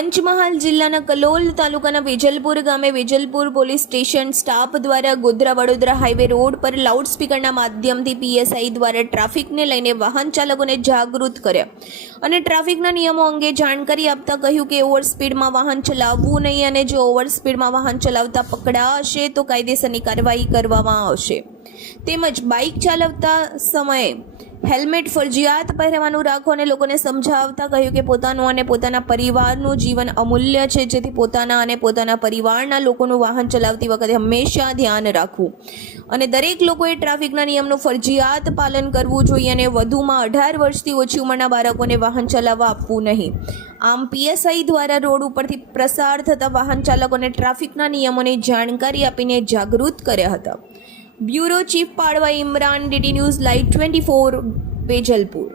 પંચમહાલ જિલ્લાના કલોલ તાલુકાના વેજલપુર ગામે વેજલપુર પોલીસ સ્ટેશન સ્ટાફ દ્વારા ગોધરા વડોદરા હાઈવે રોડ પર લાઉડસ્પીકરના માધ્યમથી પીએસઆઈ દ્વારા ટ્રાફિકને લઈને વાહન ચાલકોને જાગૃત કર્યા અને ટ્રાફિકના નિયમો અંગે જાણકારી આપતા કહ્યું કે ઓવર સ્પીડમાં વાહન ચલાવવું નહીં અને જો ઓવર સ્પીડમાં વાહન ચલાવતા પકડાશે તો કાયદેસરની કાર્યવાહી કરવામાં આવશે. તેમજ બાઇક ચાલવતા સમયે હેલ્મેટ ફરજિયાત પહેરવાનું રાખો અને લોકોને સમજાવતા કહ્યું કે પોતાનું અને પોતાના પરિવારનું જીવન અમૂલ્ય છે, જેથી પોતાના અને પોતાના પરિવારના લોકોનું વાહન ચલાવતી વખતે હંમેશા ધ્યાન રાખવું અને દરેક લોકોએ ટ્રાફિકના નિયમનું ફરજિયાત પાલન કરવું જોઈએ અને વધુમાં 18 વર્ષથી ઓછી ઉંમરના બાળકોને વાહન ચલાવવા આપવું નહીં. આમ પીએસઆઈ દ્વારા રોડ ઉપરથી પ્રસાર થતા વાહન ચાલકોને ટ્રાફિકના નિયમોની જાણકારી આપીને જાગૃત કર્યા હતા. બ્યુરો ચીફ પાડવા Imran, DD news live 24, Vejalpur.